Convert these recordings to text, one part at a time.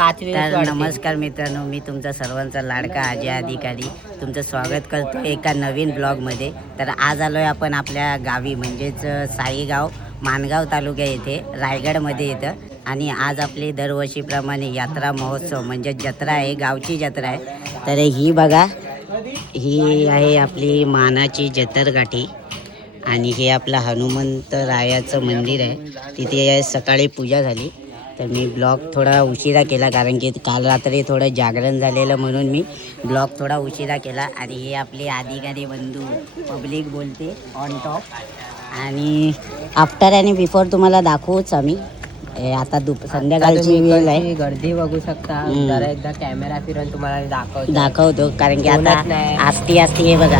तर नमस्कार मित्रांनो, मी तुमचा सर्वांचा लाडका अजय अधिकारी तुमचं स्वागत करतो एका नवीन ब्लॉगमध्ये. तर आज आलो आहे आपण आपल्या गावी, म्हणजेच साईगाव, माणगाव तालुक्या येथे, रायगडमध्ये येतं. आणि आज आपली दरवर्षीप्रमाणे यात्रा महोत्सव म्हणजे जत्रा आहे, गावची जत्रा आहे. तर ही बघा, ही आहे आपली मानाची जतरगाठी. आणि हे आपलं हनुमंत रायाचं मंदिर आहे. तिथे सकाळी पूजा झाली. तर मी ब्लॉग थोडा उशिरा केला, कारण की काल रात्री थोडं जागरण झालेलं, म्हणून मी ब्लॉग थोडा उशिरा केला. आणि हे आपले अधिकारी बंधू, पब्लिक बोलते ऑन टॉप. आणि आफ्टर आणि बिफोर तुम्हाला दाखवूच आम्ही. आता संध्याकाळची वेळ आहे, गर्दी बघू शकता. जरा एकदा कॅमेरा फिरून तुम्हाला दाखवतो, कारण की आता आस्ती हे बघा,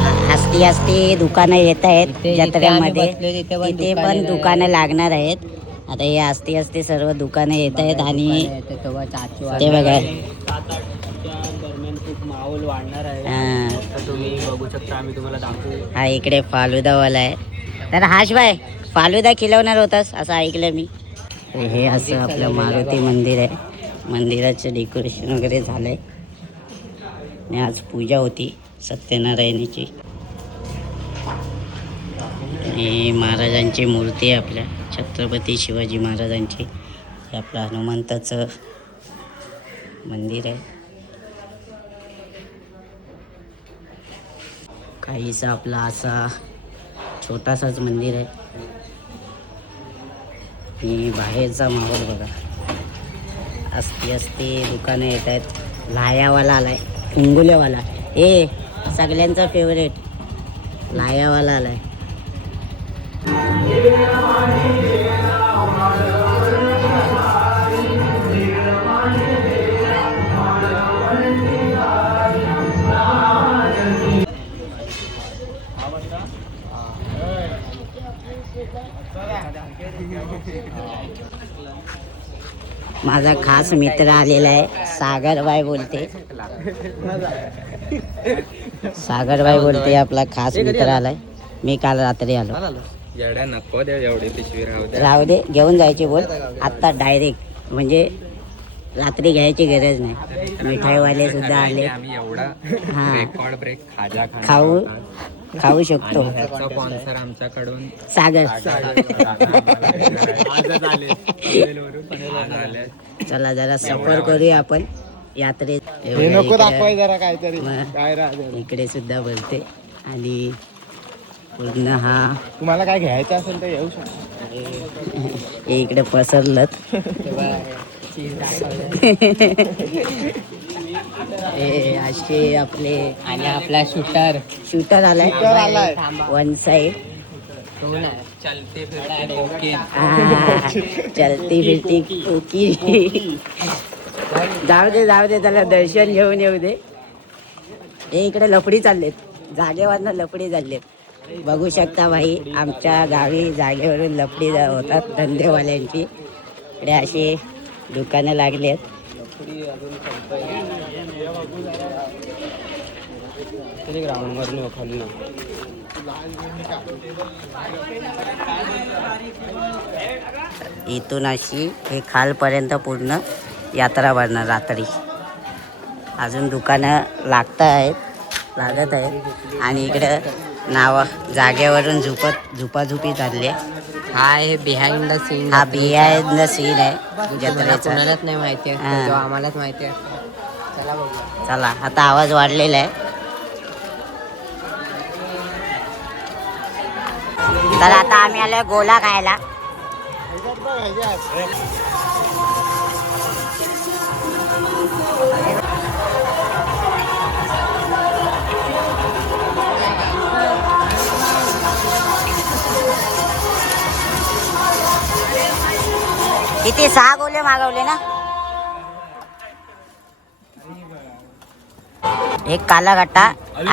आस्ती दुकानं येत आहेत जत्रेमध्ये. तिथे पण दुकानं लागणार आहेत. आता हे आस्ती सर्व दुकानं येत आहेत. आणि ते बघा, खूप माहोल वाढणार आहे. तुम्ही बघू शकता, आम्ही तुम्हाला दाखवू. हा इकडे फालुदावाला आहे. तर हाशबाई, फालुदा खिलवणार होतास असं ऐकलं मी. हे असं आपलं मारुती मंदिर आहे. मंदिराचं डेकोरेशन वगैरे झालं आहे. आणि आज पूजा होती सत्यनारायणाची. आणि महाराजांची मूर्ती आहे आपल्या, छत्रपती शिवाजी महाराजांची. हे आपलं हनुमंताचं मंदिर आहे. काहीसा आपला असा छोटासाच मंदिर आहे. आणि बाहेरचा माहोल बघा, असते दुकानं येत आहेत. लायावाला आलाय, इंगुलेवाला, हे सगळ्यांचा फेवरेट लायावाला आलाय. माझा खास मित्र आलेला आहे, सागरबाई बोलते. सागरबाई बोलते, आपला खास मित्र आलाय. मी काल रात्री आलो. नको दे, एवढी पिशवी राहू दे, घेऊन जायची बोल आत्ता डायरेक्ट, म्हणजे रात्री घ्यायची गरज नाही. मिठाईवाले सुद्धा आले. हां, खाऊ शकतो. स्पॉन्सर आमच्याकडून सागर. चला जरा सफर करूया आपण यात्रेत. इकडे सुद्धा बोलते. आणि पूर्ण हा, तुम्हाला काय घ्यायचं असेल तर येऊ शकतो. इकडे पसरलं. असे आपले, आणि आपला शूटर आलाय वन साइड. चलते फिरते चलती फिरती कोकी. जाऊ दे, त्याला दर्शन घेऊन येऊ दे. हे इकडे लफडी चाललेत, जागेवरनं लफडी चाललेत. बघू शकता भाई, आमच्या गावी जागेवरून लफडी होतात धंदेवाल्यांची. इकडे अशी दुकानं लागली आहेत. इथून अशी हे खालपर्यंत पूर्ण यात्रा भरणार रात्री. अजून दुकानं लागत आहेत. आणि इकडं जागेवरून झुपाझुपी चालली आहे. हा आहे बिहाइंड द सीन. हा बिहाइंड द सीन आहे जत्रेचा. कोणालाच नाही माहिती आहे, तो आम्हालाच माहिती आहे. चला बघूया. चला, आता आवाज वाढलेला आहे. तर आता आम्ही आलोय गोला खायला. किती 6 गोले मागवले ना. एक काला गट्टा,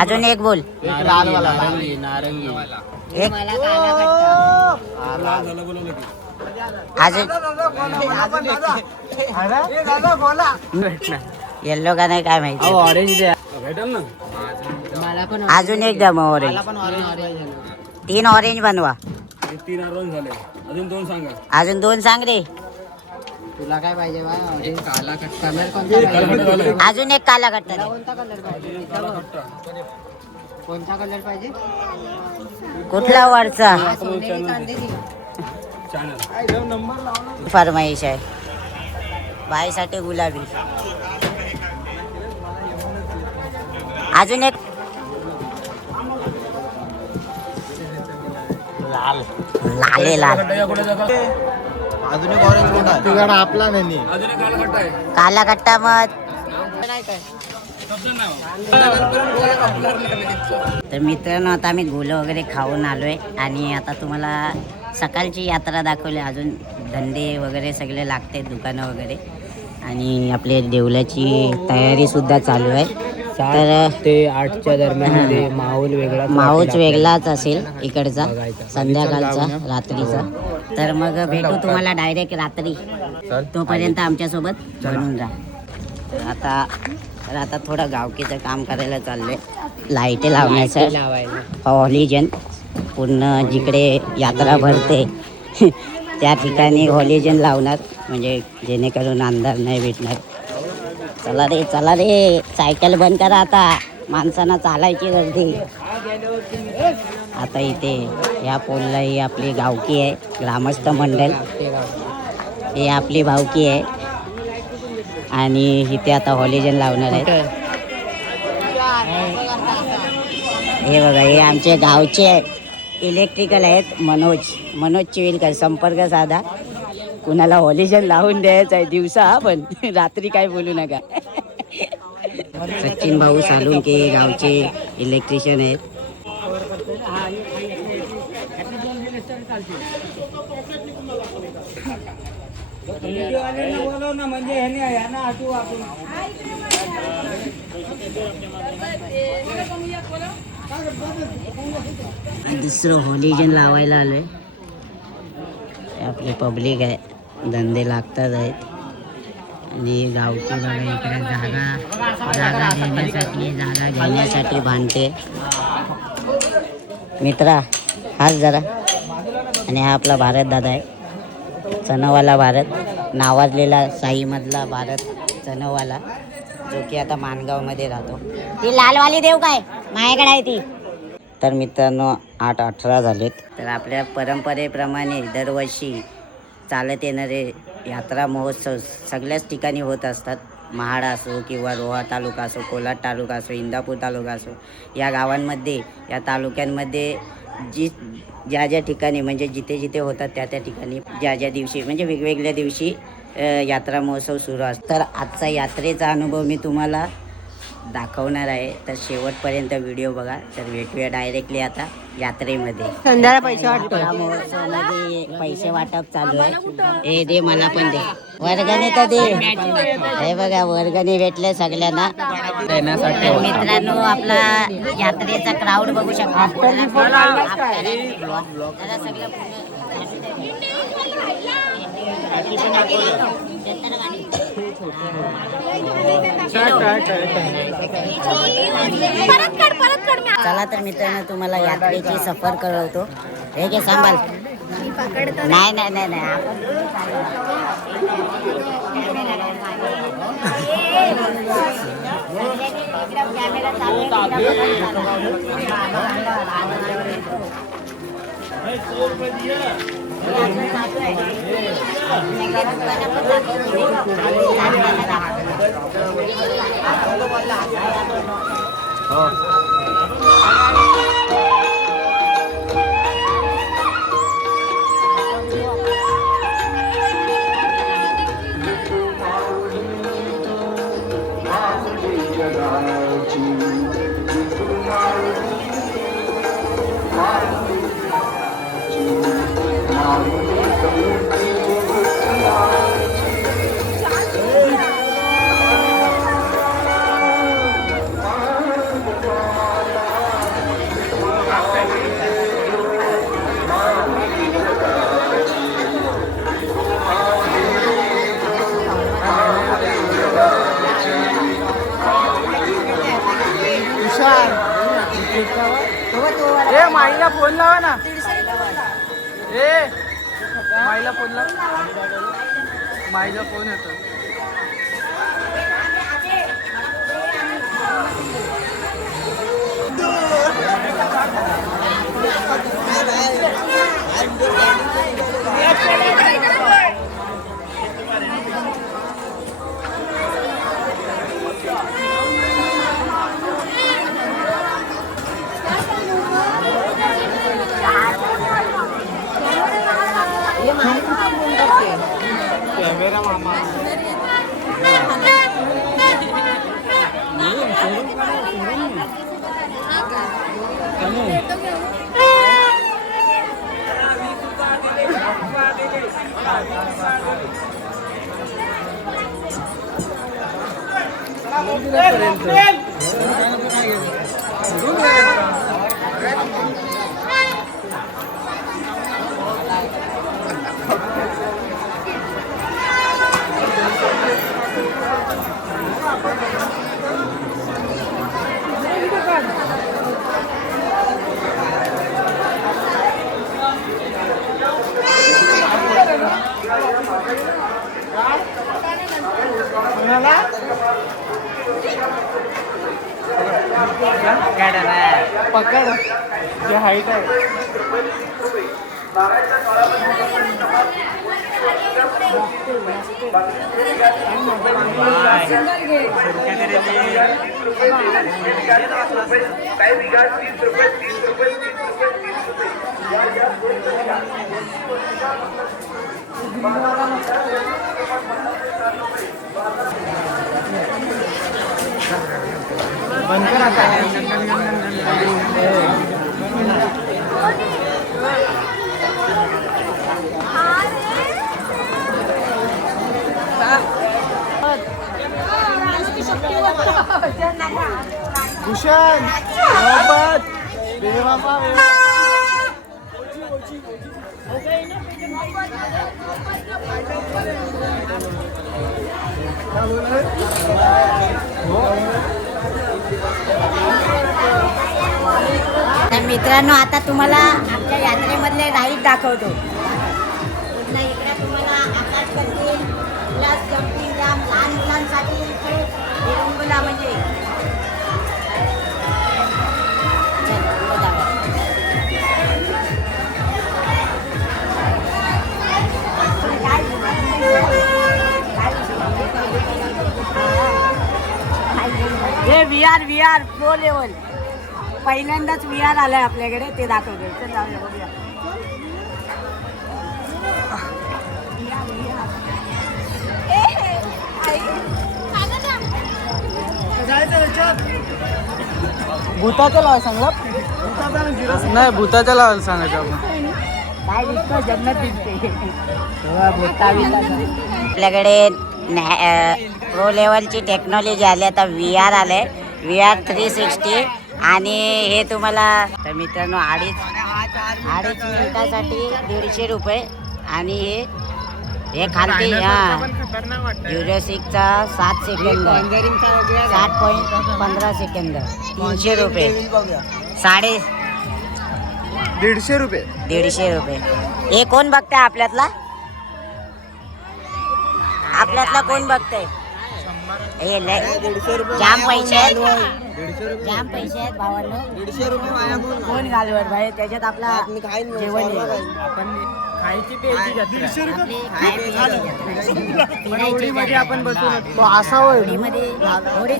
अजून एक बोल. नारंगी एक अजून येल्लो का नाही काय माहिती. ऑरेंज द्या. अजून एक द्या मग ऑरेंज. 3 ऑरेंज बनवा. 3 ऑरेंज झाले. अजून 2 सांगा. अजून 2 सांग रे. तुला काय पाहिजे बा काला कलर कोणता पाहिजे अजून एक काला कट्टा तुला दे. कोणता कलर पाहिजे कोणता कलर पाहिजे कुठला वरचा हा, सोनेरी चांदेरी फरमाईश आहे बाईसाठी गुलाबी. अजून एक लाल लाले लाल अजून एक ऑरेंज कोणता तुझ्याकडे आपला नाही काला कट्टा मग. तर मित्रांनो आता आम्ही गोलं वगैरे खाऊन आलोय आणि आता तुम्हाला सकाळची यात्रा दाखवली. अजून धंदे वगैरे सगळे लागते दुकानं वगैरे आणि आपल्या देवळाची तयारी सुद्धा चालू आहे. तर ते 8च्या दरम्यान माहोल वेगळा माऊच वेगळाच असेल इकडचा संध्याकाळचा रात्रीचा. तर मग भेटू तुम्हाला डायरेक्ट रात्री. तोपर्यंत आमच्यासोबत बनून राहा. तर आता थोडं गावकीचं काम करायला चाललंय. लाईटे लावण्याचं हॉलिजन पूर्ण जिकडे यात्रा भरते त्या ठिकाणी हॉलिजन लावणार म्हणजे जेणेकरून अंधार नाही भेटणार. चला रे सायकल बंद करा आता माणसांना चालायची गर्दी. आता इथे या पोलला ही आपली गावकी आहे ग्रामस्थ मंडळ हे आपली भावकी आहे आणि इथे आता हॉलिजन लावणार आहेत. हे बघा हे आमचे गावचे इलेक्ट्रिकल आहेत मनोज चिविलकर. संपर्क साधा कुणाला हॉलिजन लावून द्यायचं आहे दिवसा पण रात्री काय बोलू नका. सचिन भाऊ सालुंके गावचे इलेक्ट्रिशियन आहेत. दुसरं हॉलिजन लावायला आलोय. आपले पब्लिक आहे धंदे लागतात आहेत आणि गावठी बघा इकडे जागा घेण्यासाठी भांडते. मित्रा हाच जरा. आणि हा आपला भारत दादा आहे चनवाला भारत नावाजलेला साईमधला भारत चनवाला जो की आता माणगावमध्ये राहतो. ती लालवाली देव काय माझ्याकडे आहे ती. तर मित्रांनो 8:18 झालेत. तर आपल्या परंपरेप्रमाणे दरवर्षी चालत येणारे यात्रा महोत्सव सगळ्याच ठिकाणी होत असतात. महाड असो किंवा रोहा तालुका असो कोल्हाट तालुका असो इंदापूर तालुका असो या गावांमध्ये या तालुक्यांमध्ये ज्या ठिकाणी म्हणजे जिथे होतात त्या ठिकाणी ज्या दिवशी म्हणजे वेगवेगळ्या दिवशी यात्रा महोत्सव सुरू असतो. तर आजचा यात्रेचा अनुभव मी तुम्हाला दाखवणार आहे. तर शेवटपर्यंत व्हिडिओ बघा. तर भेटूया डायरेक्टली आता यात्रेमध्ये. संध्याकाळी पैसे वाटतो यात्रा महोत्सवामध्ये पैसे वाटप चालू आहे. हे दे मला पण दे वर्गणी तर दे. हे बघा वर्गणी भेटले सगळ्यांना. तर मित्रांनो आपला यात्रेचा क्राऊड बघू शकता. चला तर मित्रांनो तुम्हाला यात्रेची सफर करवतो. हे घे सांभाळ. नाही आपण माईला फोन लावा ना. माईला फोन लावा. माझा फोन येतो. कॅमेरा मामा पकड जे हाईट आहे. बंद कर आता. भूषण मोहब्बत बेबाबा तर मित्रांनो आता तुम्हाला आमच्या यात्रेमधले राईड दाखवतो. पुन्हा इकडे तुम्हाला आकाशकंदील प्लस जम्पिंग जॅम लहान मुलांसाठी इथे विरंगुला म्हणजे हे व्ही आर प्रो लेवल पहिल्यांदाच VR आलाय आपल्याकडे ते दाखवतो. चल जाऊया बघूया. भूताच्या लावायला सांगला. नाही भूताच्या लावायला सांगायचं आपण. काय दिसतं जन्नत दिसते. आपल्याकडे प्रो लेवलची टेक्नॉलॉजी आली. आता VR आलंय. VR 360 आणि हे तुम्हाला तर मित्रांनो अडीच मिनिटासाठी 150 रुपये. आणि हे खालती युरोसिकचा 7 सेकंद 7.15 सेकंद 300 रुपये. 150 रुपये. 150 रुपये. हे कोण बघताय आपल्यातला कोण बघताय? हे जाम पैसे आहेत भावांनो. 150 रुपये माझ्याकडून कोण घालवत भाई त्याच्यात आपला जेवण आहे. खायची प्यायची जत्रा. होडीमध्ये आपण बसू तो असा होय. होडी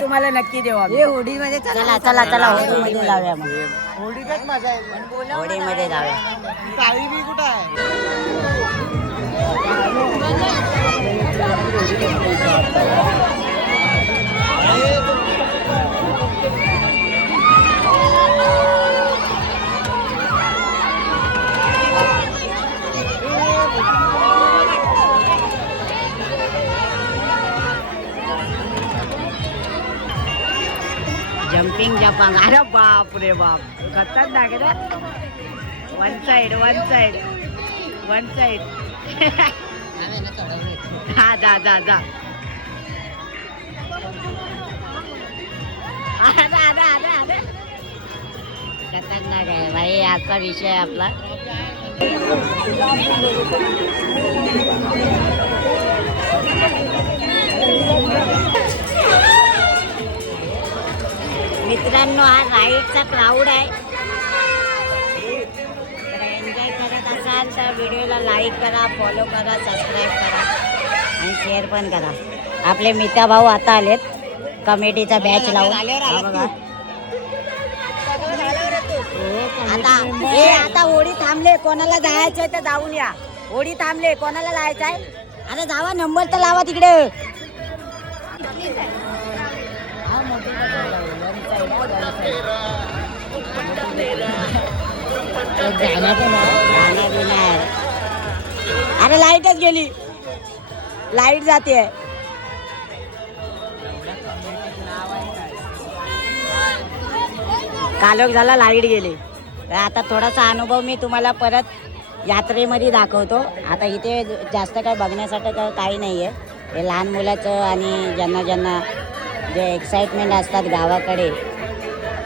तुम्हाला नक्की देऊ आम्ही. होडीमध्ये चला होडीमध्ये जाऊया मग. होडीत मजा आहे. होडीमध्ये जाऊया. काळी बी कुठं आहे? जम्पिंग जपांग. अरे बाप रे बाप खतरनाक आहे ना. वन साइड हा जा खतरनाक आहे भाई. आजचा विषय आपला मित्रांनो हा राईडचा क्राऊड आहे. तर एन्जॉय करत असाल तर व्हिडिओला लाईक करा, फॉलो करा, सबस्क्राईब करा आणि शेअर पण करा. आपले मिता भाऊ आता आलेत कमेटीचा बॅच लावून. हा बघा आता होडी थांबले. कोणाला जायचंय तर जाऊन या. होडी थांबले, कोणाला जायचं आहे आता जावा. नंबर तर लावा तिकडे. अरे लाईटच गेली. लाईट जाते. कालोख झाला, लाईट गेली. तर आता थोडासा अनुभव मी तुम्हाला परत यात्रेमध्ये दाखवतो. आता इथे जास्त काय बघण्यासाठी काही नाही आहे. हे लहान मुलाचं आणि ज्यांना जे एक्साइटमेंट असतात गावाकडे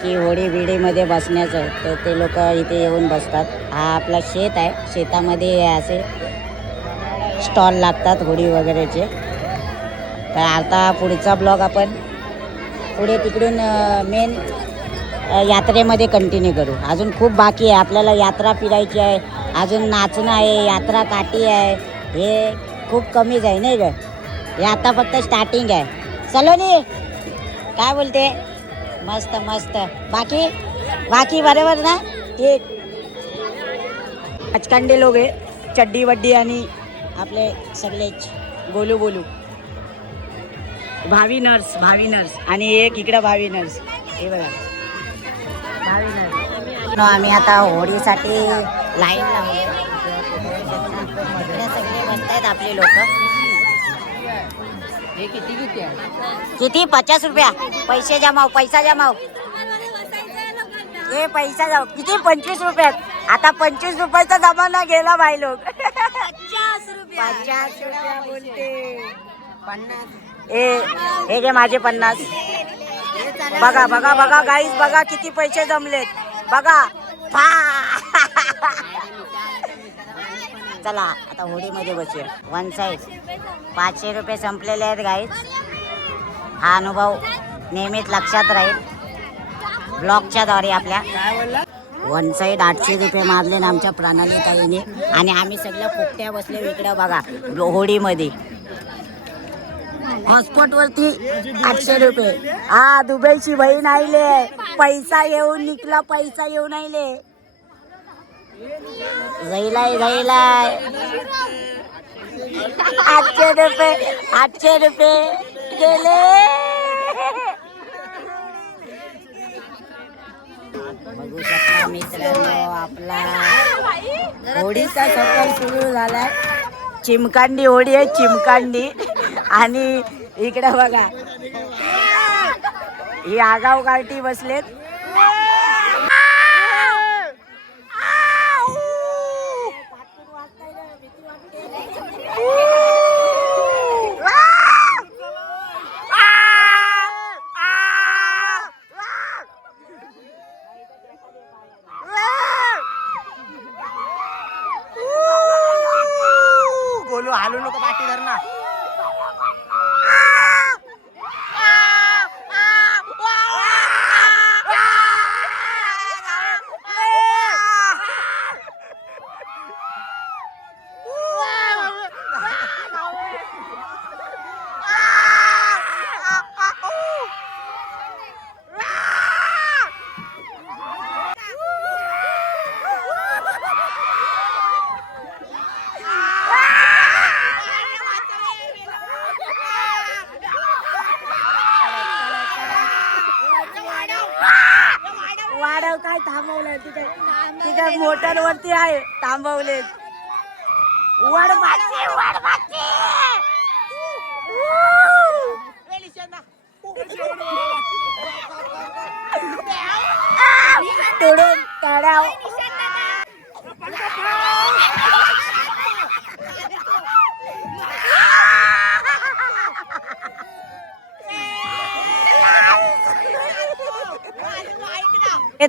की होडी बिडीमध्ये बसण्याचं, तर ते लोक इथे येऊन बसतात. हा आपला शेत आहे. शेतामध्ये असे स्टॉल लागतात होडी वगैरेचे. तर आता पुढचा ब्लॉग आपण पुढे तिकडून मेन यात्रेमध्ये कंटिन्यू करू. अजून खूप बाकी आहे. आपल्याला यात्रा फिरायची आहे, अजून नाचणं आहे, यात्रा काठी आहे. हे खूप कमीच आहे नाही ग. हे आता फक्त स्टार्टिंग आहे. सलोनी काय बोलते? मस्त मस्त. बाकी बरोबर ना? ठीक. अचकांडे लोक आहे, चड्डी वड्डी आणि आपले सगळेच गोलू बोलू. भावी नर्स आणि एक इकडं भावी नर्स. हे बघा भावी नर्स. आम्ही आता होडीसाठी लाईन लावली. सगळे बसतायत आपले लोक. किती? 50 रुपया. पैसा जमाव. हे पैसा जाऊ. किती? 25 रुपयात. आता 25 रुपयाचा जमाना गेला बाई लोक. 50 रुपया बोलते. 50. हे घे माझे 50. बघा गाईस, बघा किती पैसे जमलेत. बघा चला आता होडीमध्ये बसूया. वन साईड 500 रुपये संपलेले आहेत गाईस. हा अनुभव नेहमीच लक्षात राहील ब्लॉगच्या द्वारे आपल्या. वन साईड 800 रुपये मारले ना आमच्या प्रणाली ताईने. आणि आम्ही सगळ्या फुकट्या बसले इकडं बघा होडीमध्ये. हॉटस्पॉट वरती 800 रुपये. हा दुबईची बहीण आईले. पैसा येऊन निघला, पैसा येऊन आईले. जाईलाय 800 रुपये गेले. बघू शकता मित्रांनो, आपला होडीचा सफर सुरू झालाय. चिमकांडी होडी आहे, चिमकांडी. आणि इकडे बघा ही आगाव गार्टी बसलेत. गोलू हालू नको, पाठी धर ना. वाढव काय थांबवलंय तिथे मोटर वरती आहे. थांबवले. तोडून तडाव.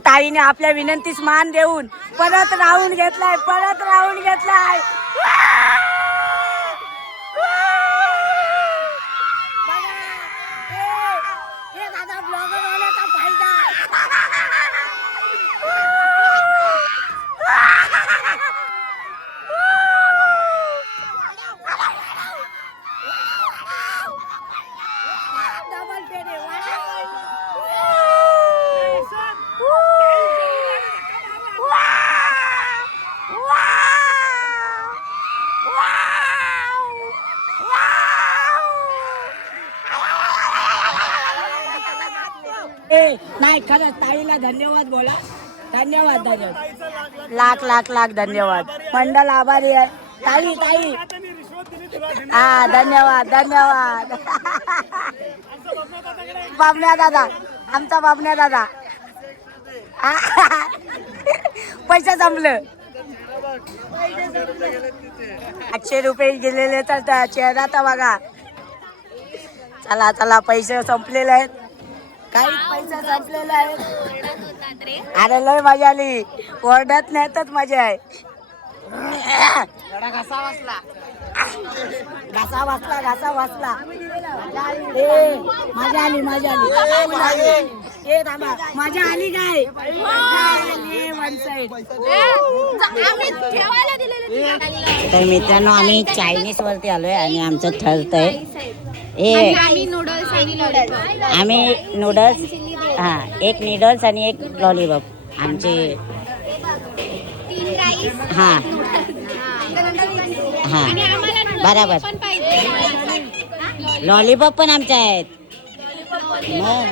ताईने आपल्या विनंतीस मान देऊन परत राऊंड घेतलाय दादा ब्लॉगर होण्याचा फायदा डबल पेडे नाही खरंच ताईला धन्यवाद बोला. धन्यवाद लाख लाख लाख धन्यवाद. मंडळ आभारी आहे. ताई ताई हा धन्यवाद धन्यवाद. बाबण्या दादा आमचा बाबण्या दादा पैसा संपलं. 800 रुपये गेलेले तर चेहरा तर बघा. चला चला पैसे संपलेले आहेत. काही पैसा संपलेला आहे. अरे लय मजा आली. ओरडत नाही तर मजा आहे. घासा वाचला ए मजा आली ए थांबा मजा आली काय वन साइड. तर मित्रांनो आम्ही चायनीज वरती आलोय आणि आमचं ठरतंय आम्ही नूडल्स हा एक नूडल्स आणि एक लॉलीपॉप आमचे हा हा बराबर. लॉलीपॉप पण आमचे आहेत मग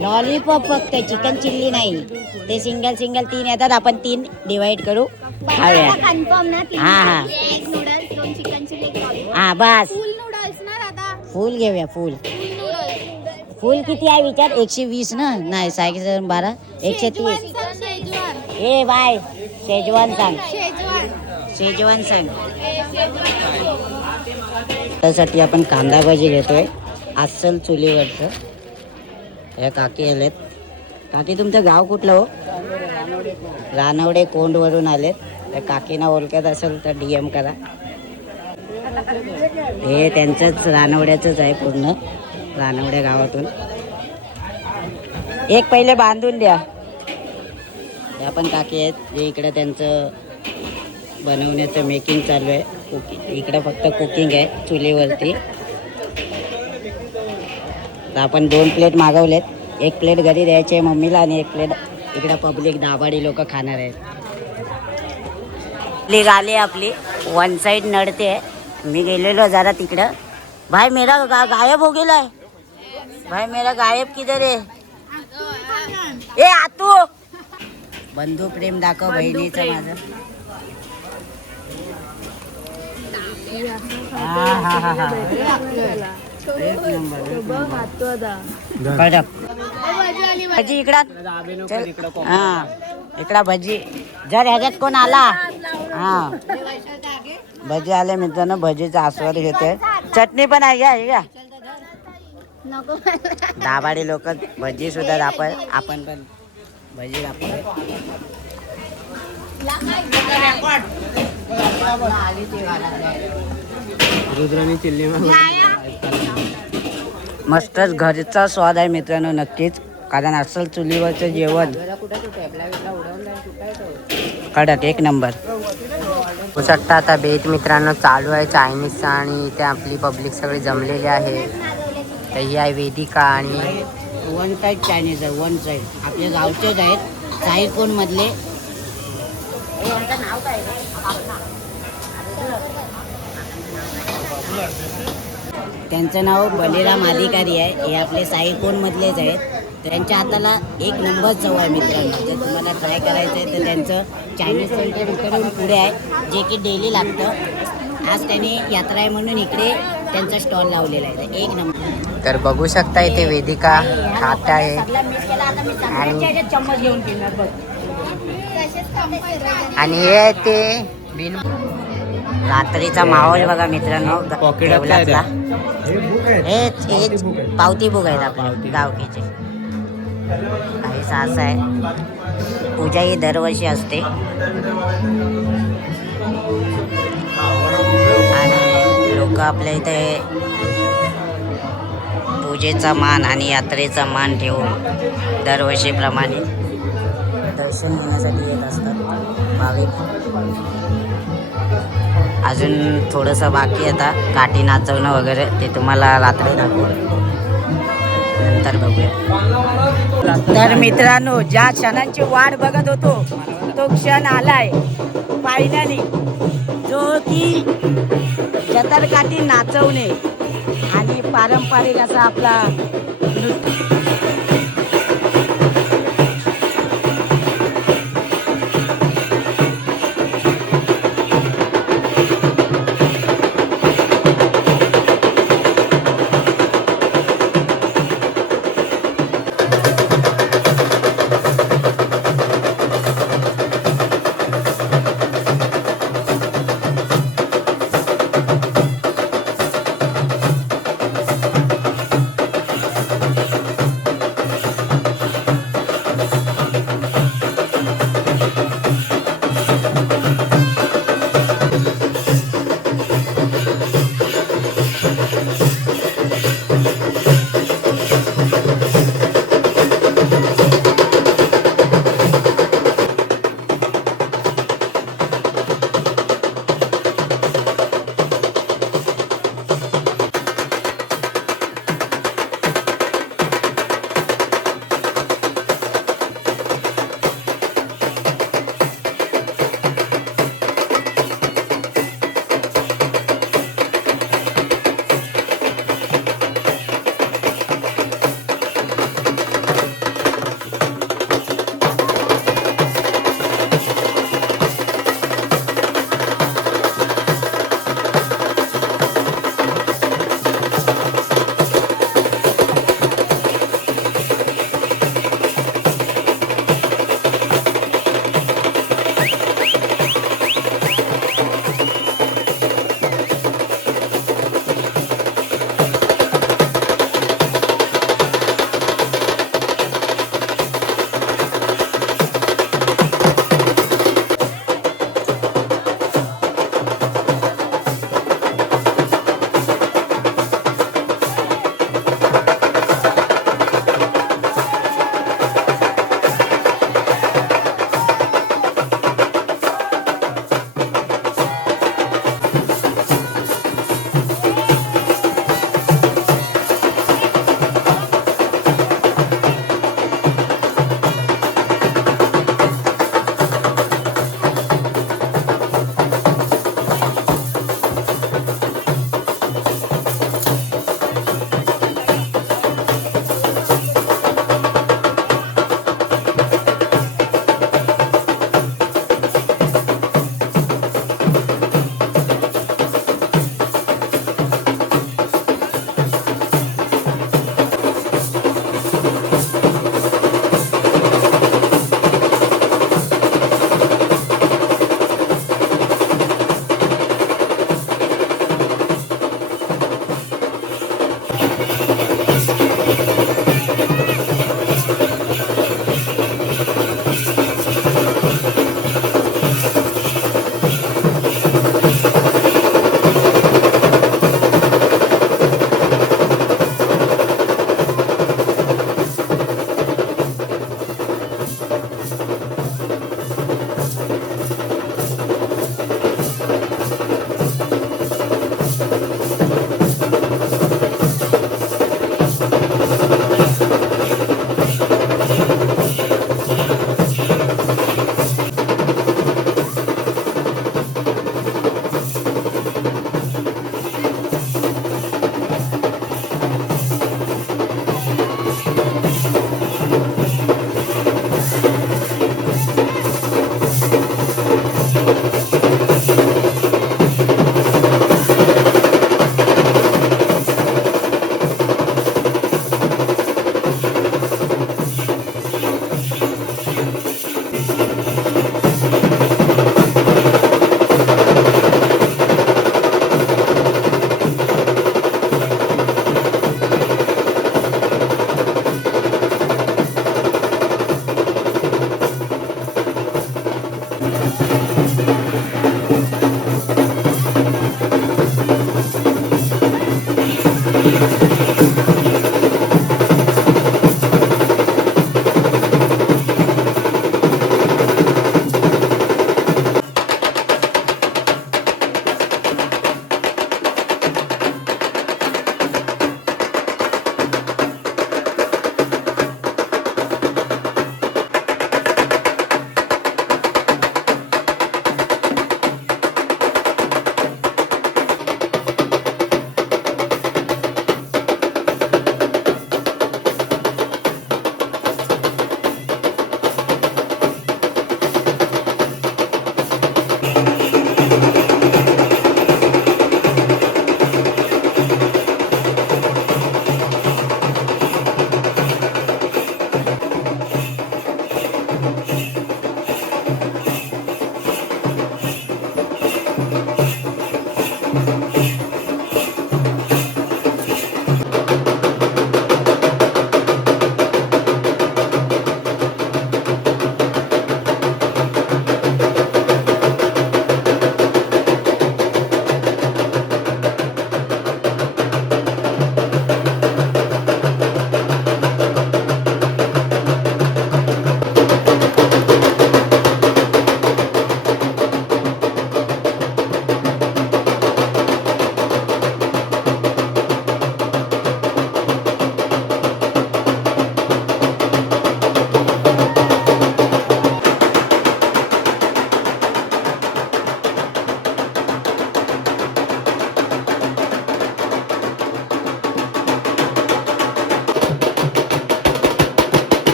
लॉलीपॉप फक्त चिकन चिल्ली नाही. ते सिंगल 3 येतात. आपण 3 डिवाइड करू खाऊया. हा बस फुल घेऊया. फुल किती आहे विचार. 120 ना नाही 12 130. ए बाय शेजवान सांग. त्यासाठी आपण कांदा भाजी घेतोय अस्सल चुलीवरचं. या काकी आलेत. काकी तुमचं गाव कुठलं हो. रानवडे कोंडवरून आलेत. त्या काकीना ओळखत असेल तर DM करा. हे त्यांचंच रानवड्याचंच आहे पूर्ण रानवड्या गावातून. एक पहिले बांधून द्या. या पण काकी आहेत जे इकडे त्यांचं बनवण्याचं मेकिंग चालू आहे. इकडं फक्त कुकिंग आहे चुलीवरती. तर आपण 2 प्लेट मागवलेत. 1 प्लेट घरी द्यायची आहे मम्मीला आणि 1 प्लेट इकडं पब्लिक दाबाडी लोक खाणार आहेत. प्लीज आली आपली वन साइड नडते. मी गेलेलो जरा तिकडं. भाई मेरा गायब हो गेलाय. भाई मेरा गायब किधर आहे. ए आतू बंधू प्रेम दाखव बहिणीचं माझं. भजी इकडं हा इकडं भजी. जर ह्याच्यात कोण आला हा भजी आले मित्रांनो. भजीचा आस्वाद घेतोय. चटणी पण आहे घ्या. दाबाडी लोक भजी सुद्धा दाखव. आपण पण भजी दाखव. मस्तच घरचा स्वाद आहे मित्रांनो नक्कीच. कारण अस्सल चुलीवरचं जेवण कडक 1 नंबर. होऊ शकता आता बेत मित्रांनो चालू आहे चायनीजचा आणि इथे आपली पब्लिक सगळी जमलेली आहे. तर ही आहे वेदिका आणि वन साईड चायनीज आहे. वन साईड आपले गावचेच आहेत. साईकोन मधले. त्यांचं नाव बलिराम अधिकारी आहे. हे आपले साईकोन मधलेच आहेत. त्यांच्या हाताला 1 नंबर चव आहे मित्रांनो. जर तुम्हाला ट्राय करायचं आहे तर त्यांचं चायनीज सेंटर इकडून पुढे आहे जे की डेली लागतं. आज त्यांनी यात्रा आहे म्हणून इकडे त्यांचा स्टॉल लावलेला आहे. 1 नंबर. तर बघू शकता इथे वेदिका खात आहे आणि हे ते बिन रात्रीचा माहोल बघा मित्रांनो. देवलातला हे पावती बुक आहेत आपले गावकीचे. काहीसा असं आहे. पूजा ही दरवर्षी असते आणि लोक आपल्या इथे पूजेचा मान आणि यात्रेचा मान ठेवून दरवर्षीप्रमाणे दर्शन घेण्यासाठी येत असतात भाविक. अजून थोडंसं बाकी आता काठी नाचवणं वगैरे ते तुम्हाला रात्री दाखवू, नंतर बघूया. तर मित्रांनो, ज्या क्षणांची वाट बघत होतो तो क्षण आलाय फायनली, जो की जतरकाठी नाचवणे आणि पारंपरिक असा आपला नृत्य.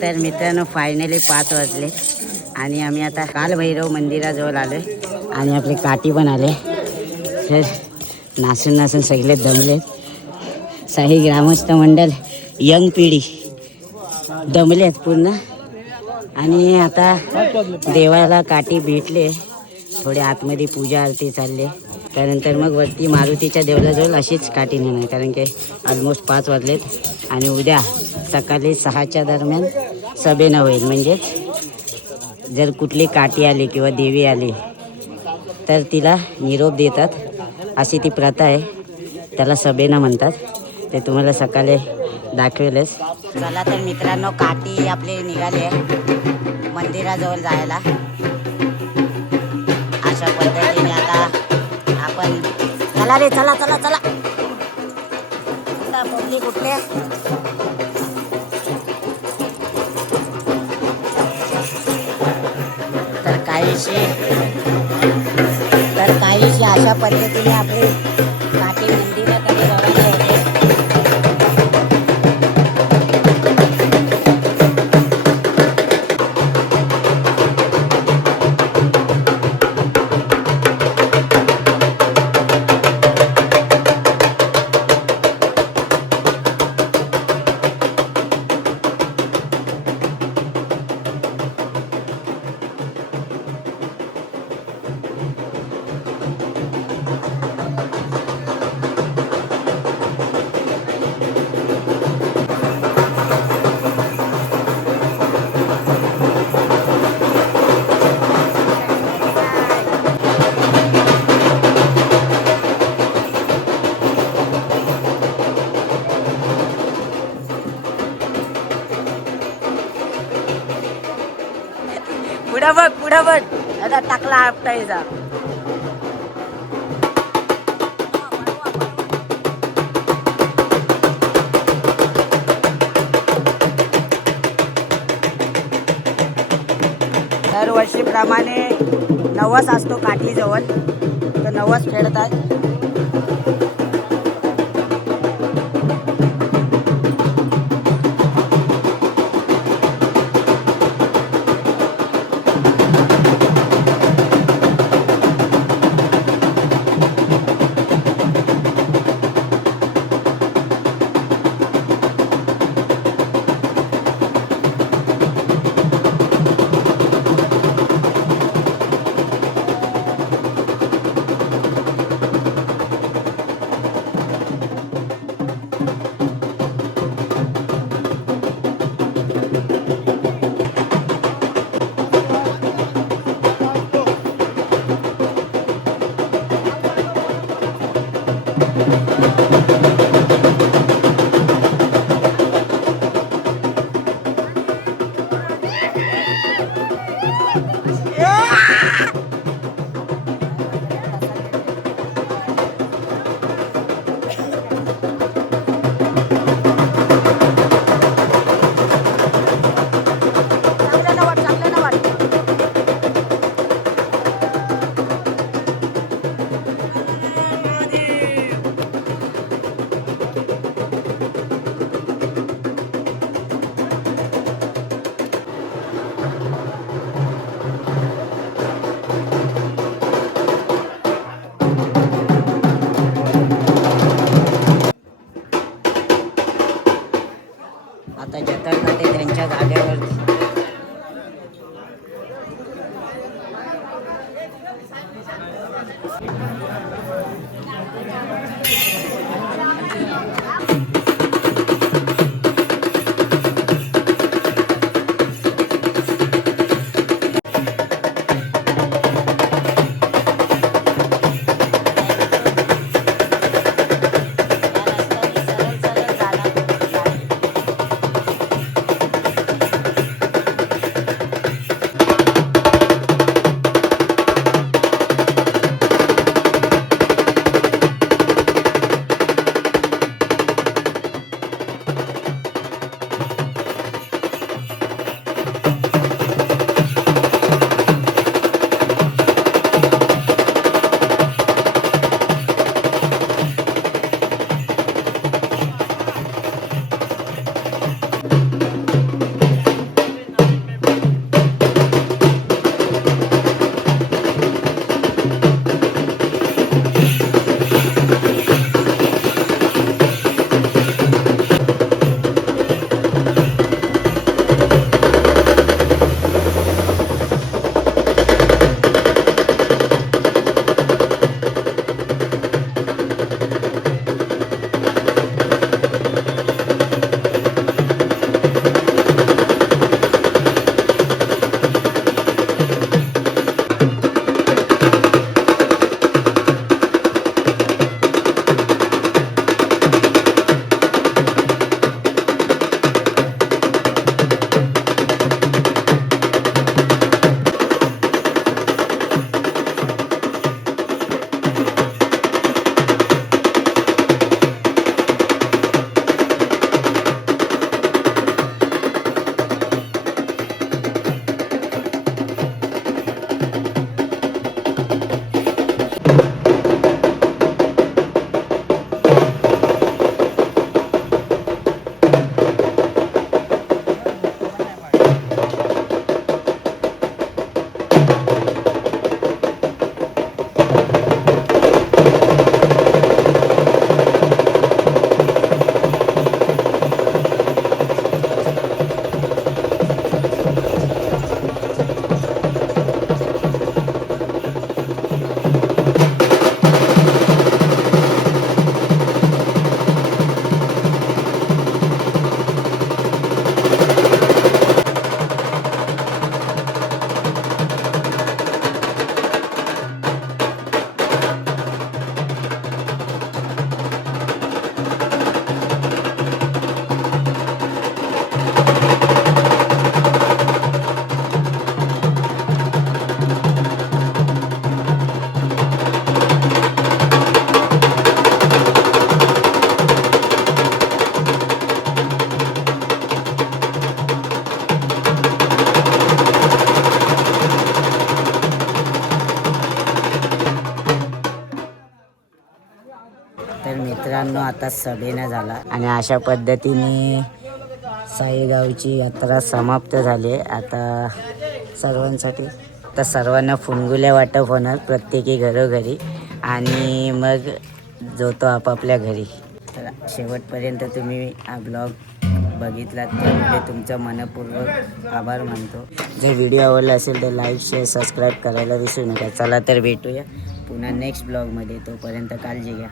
तर मित्रांनो फायनली 5 वाजले आणि आम्ही आता कालभैरव मंदिराजवळ आलोय आणि आपले काठी पण आले. तर नाचून नाचून सगळे दमले. साई ग्रामस्थ मंडळ यंग पिढी दमलेत पूर्ण. आणि आता देवाला काठी भेटले. थोडे आतमध्ये पूजा आरती चालले. त्यानंतर मग वरती मारुतीच्या देवळाजवळ अशीच काठी नेणार, कारण की ऑलमोस्ट 5 वाजलेत. आणि उद्या सकाळी 6च्या दरम्यान सभेनं होईल. म्हणजेच जर कुठली काठी आली किंवा देवी आली तर तिला निरोप देतात, अशी ती प्रथा आहे. त्याला सभेनं म्हणतात. ते तुम्हाला सकाळी दाखवेलच. चला तर मित्रांनो, काठी आपली निघाली आहे मंदिराजवळ जायला. अशा पद्धतीने आता आपण चला रे, चला चला चला. पब्लिक कुठले तर काहीशी अशा पद्धतीने आपली काठी मंदिराकडे रवाना होते. पुढं बघ आता टाकला आपटायचा. दरवर्षीप्रमाणे नवस असतो काठीजवळ, तर नवस खेळतात. आता जतन त्यांच्या जागेवर मित्रांनो आता सभेनं झाला आणि अशा पद्धतीने साईगावची यात्रा समाप्त झाली आहे. आता सर्वांसाठी तर सर्वांना फुणगुल्या वाटप होणार प्रत्येकी घरोघरी आणि मग जातो आपापल्या घरी. तर शेवटपर्यंत तुम्ही हा ब्लॉग बघितलात त्यामुळे तुमचं मनपूर्वक आभार मानतो. जर व्हिडिओ आवडला असेल तर लाईक शेअर सबस्क्राईब करायला विसरू नका. चला तर भेटूया पुन्हा नेक्स्ट ब्लॉगमध्ये. तोपर्यंत काळजी घ्या.